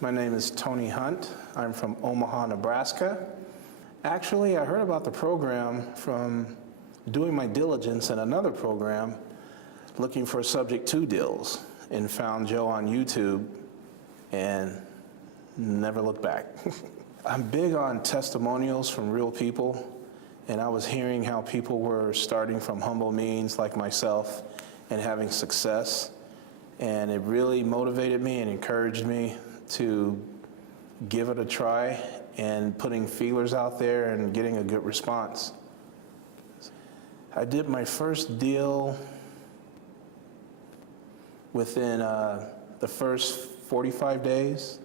My name is Tony Hunt. I'm from Omaha, Nebraska. Actually, I heard about the program from doing my diligence in another program looking for subject to deals and found Joe on YouTube and never looked back. I'm big on testimonials from real people, and I was hearing how people were starting from humble means like myself and having success, and it really motivated me and encouraged me to give it a try and putting feelers out there and getting a good response. I did my first deal within the first 45 days,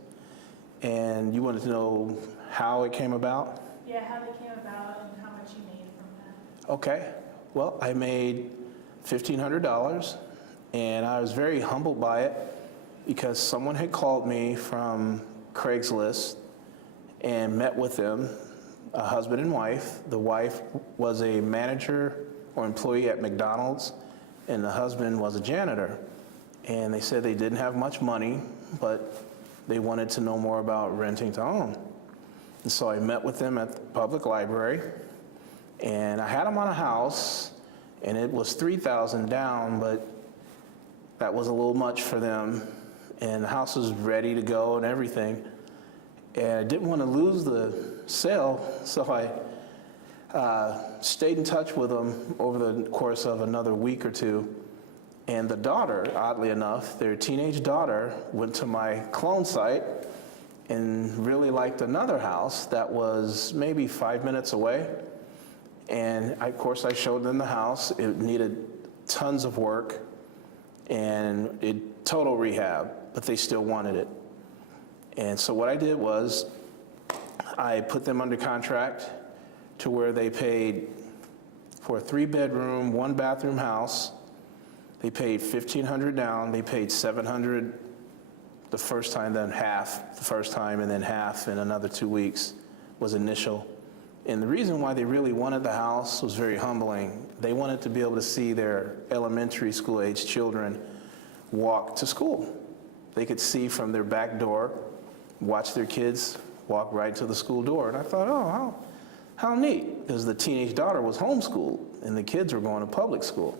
and you wanted to know how it came about? Yeah, how they came about and how much you made from that. Okay, well, I made $1,500, and I was very humbled by it because someone had called me from Craigslist and met with them, a husband and wife. The wife was a manager or employee at McDonald's, and the husband was a janitor. And they said they didn't have much money, but they wanted to know more about renting to own. And so I met with them at the public library, and I had them on a house, and it was $3,000 down, but that was a little much for them. And the house was ready to go and everything. And I didn't want to lose the sale, so I stayed in touch with them over the course of another week or two. And the daughter, oddly enough, their teenage daughter, went to my clone site and really liked another house that was maybe 5 minutes away. And of course, I showed them the house. It needed tons of work and total rehab, but they still wanted it. And so what I did was I put them under contract to where they paid for a 3-bedroom, 1-bathroom house. They paid $1,500 down. They paid $700 the first time, then half the first time, and then half in another 2 weeks was initial. And the reason why they really wanted the house was very humbling. They wanted to be able to see their elementary school age children walk to school. They could see from their back door, watch their kids walk right to the school door. And I thought, oh, how neat, because the teenage daughter was homeschooled and the kids were going to public school.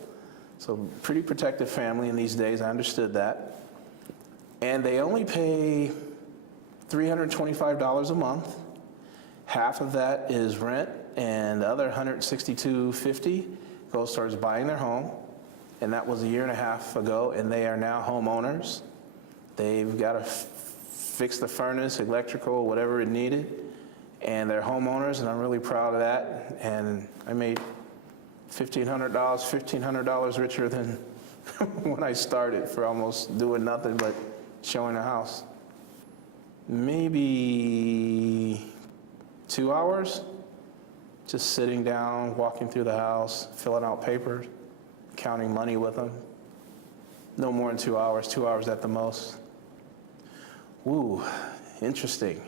So pretty protective family in these days, I understood that. And they only pay $325 a month. Half of that is rent, and the other $162.50 goes towards buying their home. And that was a year and a half ago, and they are now homeowners. They've got to fix the furnace, electrical, whatever it needed, and they're homeowners, and I'm really proud of that. And I made $1,500 richer than when I started for almost doing nothing but showing a house. Maybe 2 hours, just sitting down, walking through the house, filling out papers, counting money with them. No more than 2 hours, 2 hours at the most. Ooh, interesting.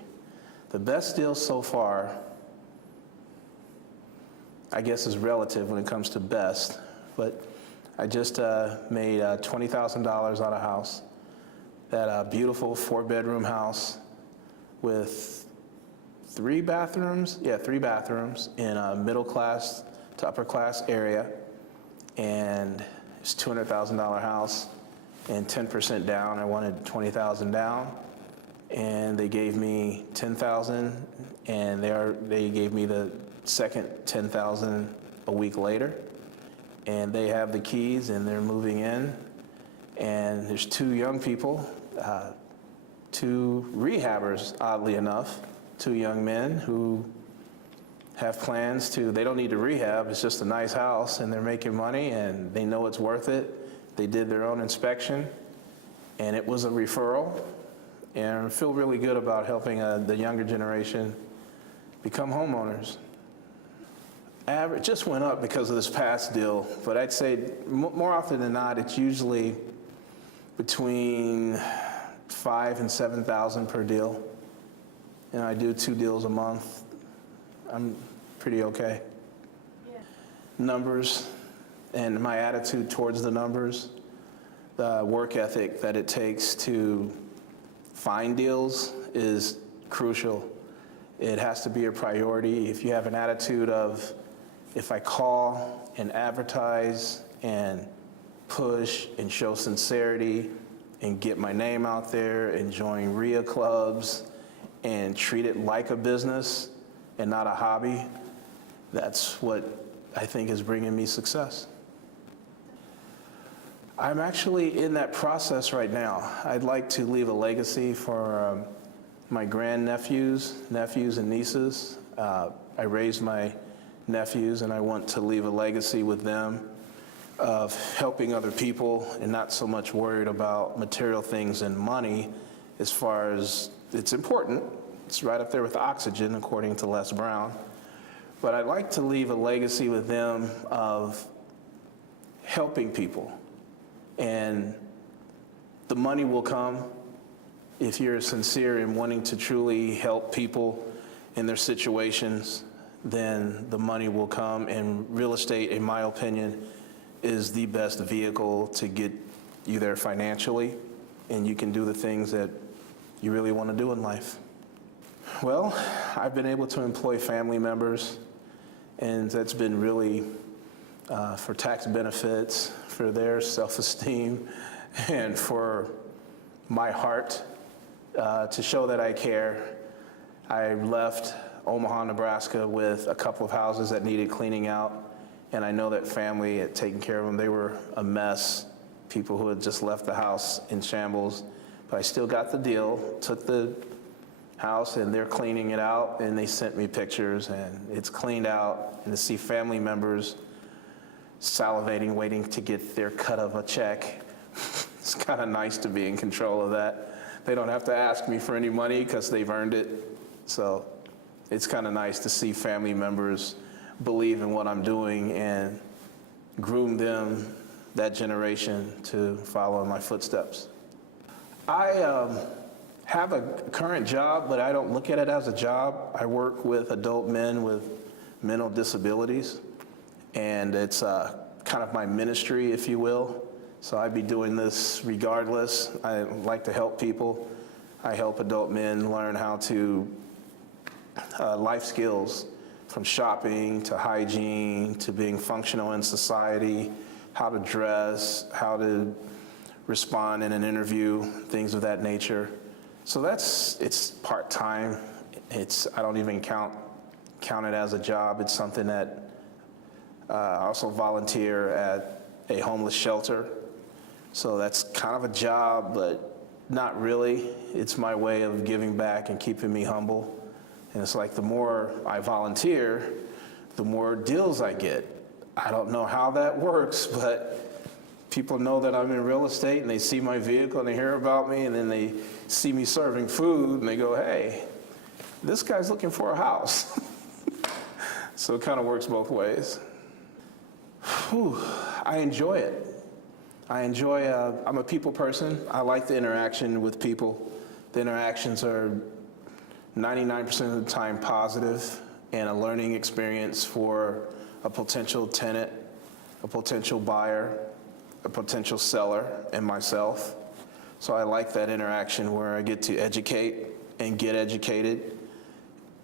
The best deal so far, I guess, is relative when it comes to best, but I just made $20,000 on a house. That beautiful 4-bedroom house with 3 bathrooms, 3 bathrooms in a middle class to upper class area, and it's a $200,000 house and 10% down. I wanted $20,000 down, and they gave me $10,000, and they gave me the second $10,000 a week later, and they have the keys and they're moving in, and there's 2 young people, 2 rehabbers, oddly enough, 2 young men who have plans they don't need to rehab, it's just a nice house, and they're making money, and they know it's worth it. They did their own inspection, and it was a referral, and I feel really good about helping the younger generation become homeowners. Average just went up because of this past deal, but I'd say more often than not, it's usually between $5,000 and $7,000 per deal. And I do 2 deals a month. I'm pretty okay. Yeah. Numbers and my attitude towards the numbers, the work ethic that it takes to find deals is crucial. It has to be a priority. If you have an attitude of, if I call and advertise and push and show sincerity and get my name out there and join RIA clubs and treat it like a business and not a hobby, that's what I think is bringing me success. I'm actually in that process right now. I'd like to leave a legacy for my grandnephews, nephews and nieces. I raised my nephews and I want to leave a legacy with them of helping other people and not so much worried about material things and money, as far as it's important. It's right up there with oxygen, according to Les Brown. But I'd like to leave a legacy with them of helping people. And the money will come if you're sincere in wanting to truly help people in their situations. Then the money will come, and real estate, in my opinion, is the best vehicle to get you there financially, and you can do the things that you really want to do in life. Well, I've been able to employ family members, and that's been really for tax benefits, for their self-esteem, and for my heart to show that I care. I left Omaha, Nebraska with a couple of houses that needed cleaning out, and I know that family had taken care of them. They were a mess, people who had just left the house in shambles, but I still got the deal, took the house, and they're cleaning it out, and they sent me pictures, and it's cleaned out, and to see family members salivating, waiting to get their cut of a check, it's kind of nice to be in control of that. They don't have to ask me for any money because they've earned it, so it's kind of nice to see family members believe in what I'm doing and groom them, that generation, to follow in my footsteps. I have a current job, but I don't look at it as a job. I work with adult men with mental disabilities, and it's kind of my ministry, if you will. So I'd be doing this regardless. I like to help people. I help adult men learn how to life skills, from shopping to hygiene to being functional in society, how to dress, how to respond in an interview, things of that nature. So it's part-time. I don't even count it as a job. It's something that I also volunteer at a homeless shelter. So that's kind of a job, but not really. It's my way of giving back and keeping me humble. And it's like the more I volunteer, the more deals I get. I don't know how that works, but people know that I'm in real estate, and they see my vehicle and they hear about me, and then they see me serving food and they go, hey, this guy's looking for a house. So it kind of works both ways. Whew, I enjoy it. I'm a people person. I like the interaction with people. The interactions are 99% of the time positive and a learning experience for a potential tenant, a potential buyer, a potential seller, and myself. So I like that interaction where I get to educate and get educated.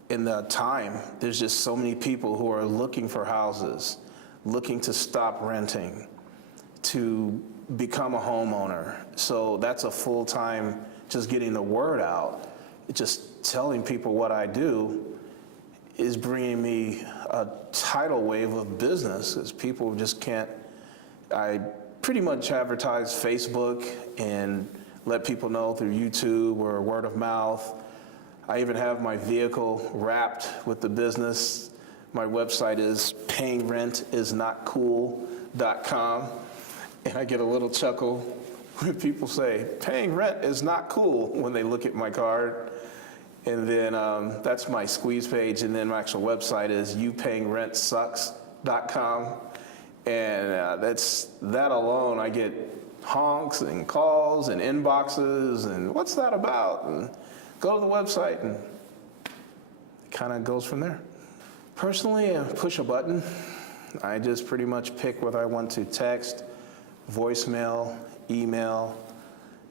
In the time, there's just so many people who are looking for houses, looking to stop renting, to become a homeowner. So that's a full-time, just getting the word out. Just telling people what I do is bringing me a tidal wave of business, as people just can't. I pretty much advertise Facebook and let people know through YouTube or word of mouth. I even have my vehicle wrapped with the business. My website is payingrentisnotcool.com, and I get a little chuckle when people say, paying rent is not cool, when they look at my card. And then that's my squeeze page, and then my actual website is youpayingrentsucks.com. And that alone, I get honks and calls and inboxes, and what's that about? And go to the website, and it kind of goes from there. Personally, I push a button. I just pretty much pick whether I want to text, voicemail, email,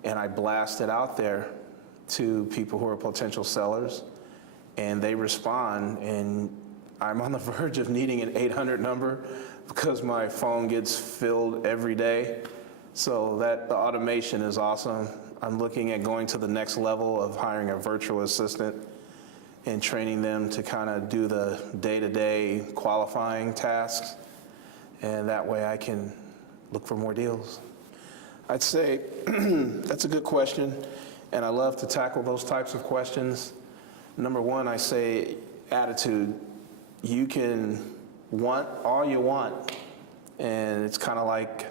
and I blast it out there. to people who are potential sellers, and they respond, and I'm on the verge of needing an 800 number because my phone gets filled every day. So that the automation is awesome. I'm looking at going to the next level of hiring a virtual assistant and training them to kind of do the day-to-day qualifying tasks, and that way I can look for more deals. I'd say that's a good question, and I love to tackle those types of questions. Number one, I say attitude. You can want all you want, and it's kind of like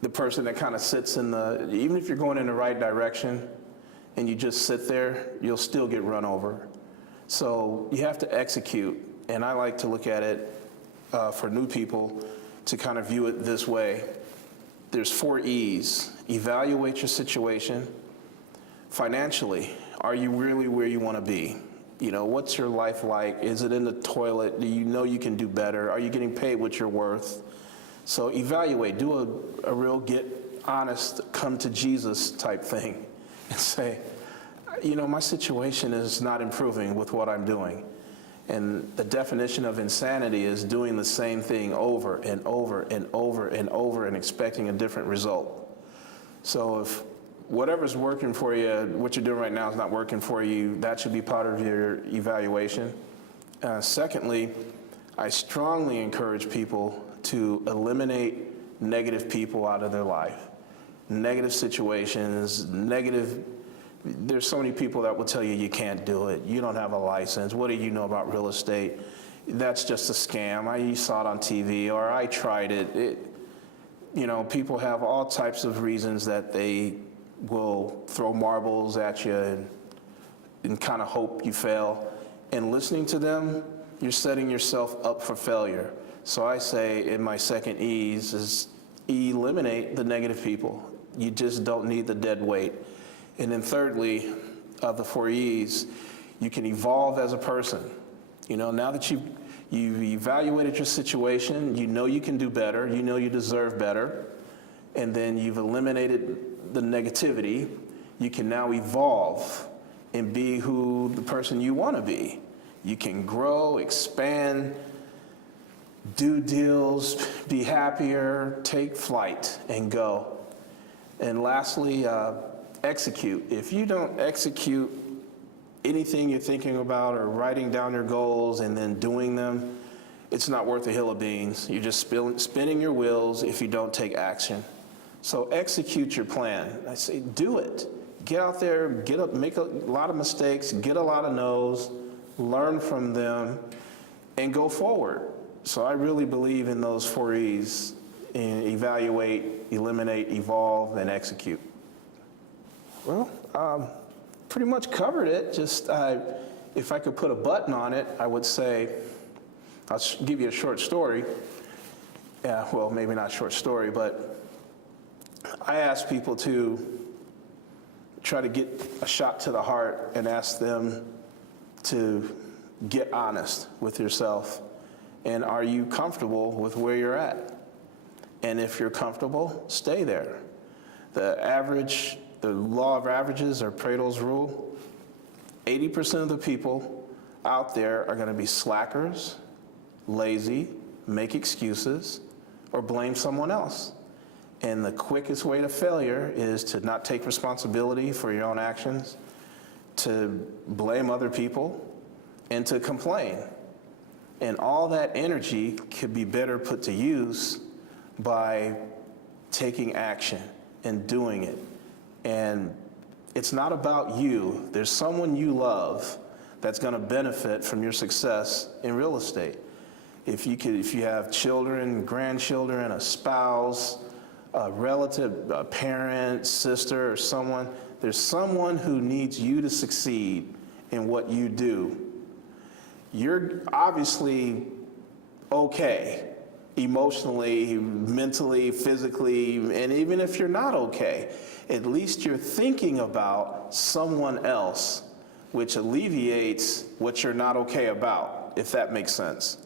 the person that kind of sits in the, even if you're going in the right direction and you just sit there, you'll still get run over. So you have to execute, and I like to look at it for new people to kind of view it this way. There's 4 E's. Evaluate your situation. Financially, are you really where you want to be? You know, what's your life like? Is it in the toilet? Do you know you can do better? Are you getting paid what you're worth? So evaluate, do a real get honest, come to Jesus type thing and say, you know, my situation is not improving with what I'm doing. And the definition of insanity is doing the same thing over and over and over and over and expecting a different result. So if whatever's working for you, what you're doing right now is not working for you, that should be part of your evaluation. Secondly, I strongly encourage people to eliminate negative people out of their life. Negative situations, there's so many people that will tell you you can't do it, you don't have a license, what do you know about real estate? That's just a scam, I saw it on TV, or I tried it. You know, people have all types of reasons that they will throw marbles at you and kind of hope you fail. And listening to them, you're setting yourself up for failure. So I say in my second E's is eliminate the negative people. You just don't need the dead weight. And then thirdly, of the 4 E's, you can evolve as a person. You know, now that you've evaluated your situation, you know you can do better, you know you deserve better, and then you've eliminated the negativity, you can now evolve and be who the person you want to be. You can grow, expand, do deals, be happier, take flight, and go. And lastly, execute. If you don't execute anything you're thinking about or writing down your goals and then doing them, it's not worth a hill of beans. You're just spinning your wheels if you don't take action. So execute your plan. I say do it. Get out there, make a lot of mistakes, get a lot of no's, learn from them, and go forward. So I really believe in those 4 E's, in evaluate, eliminate, evolve, and execute. Well, pretty much covered it. Just if I could put a button on it, I would say, I'll give you a short story. Yeah, well, maybe not short story, but I ask people to try to get a shot to the heart and ask them to get honest with yourself. And are you comfortable with where you're at? And if you're comfortable, stay there. The law of averages, or Pareto's rule, 80% of the people out there are going to be slackers, lazy, make excuses, or blame someone else. And the quickest way to failure is to not take responsibility for your own actions, to blame other people, and to complain. And all that energy could be better put to use by taking action and doing it. And it's not about you. There's someone you love that's going to benefit from your success in real estate. If you have children, grandchildren, a spouse, a relative, a parent, sister, or someone, there's someone who needs you to succeed in what you do. You're obviously okay, emotionally, mentally, physically, and even if you're not okay, at least you're thinking about someone else, which alleviates what you're not okay about, if that makes sense.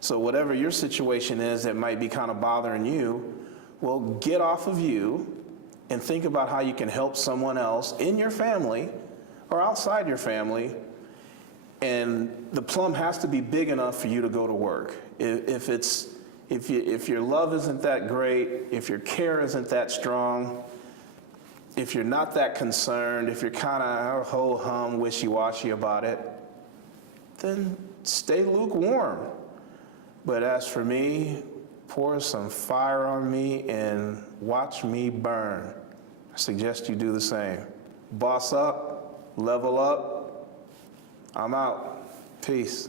So whatever your situation is that might be kind of bothering you, well, get off of you and think about how you can help someone else in your family or outside your family. And the plum has to be big enough for you to go to work. If your love isn't that great, if your care isn't that strong, if you're not that concerned, if you're kind of ho-hum, wishy-washy about it, then stay lukewarm. But as for me, pour some fire on me and watch me burn. I suggest you do the same. Boss up, level up. I'm out. Peace.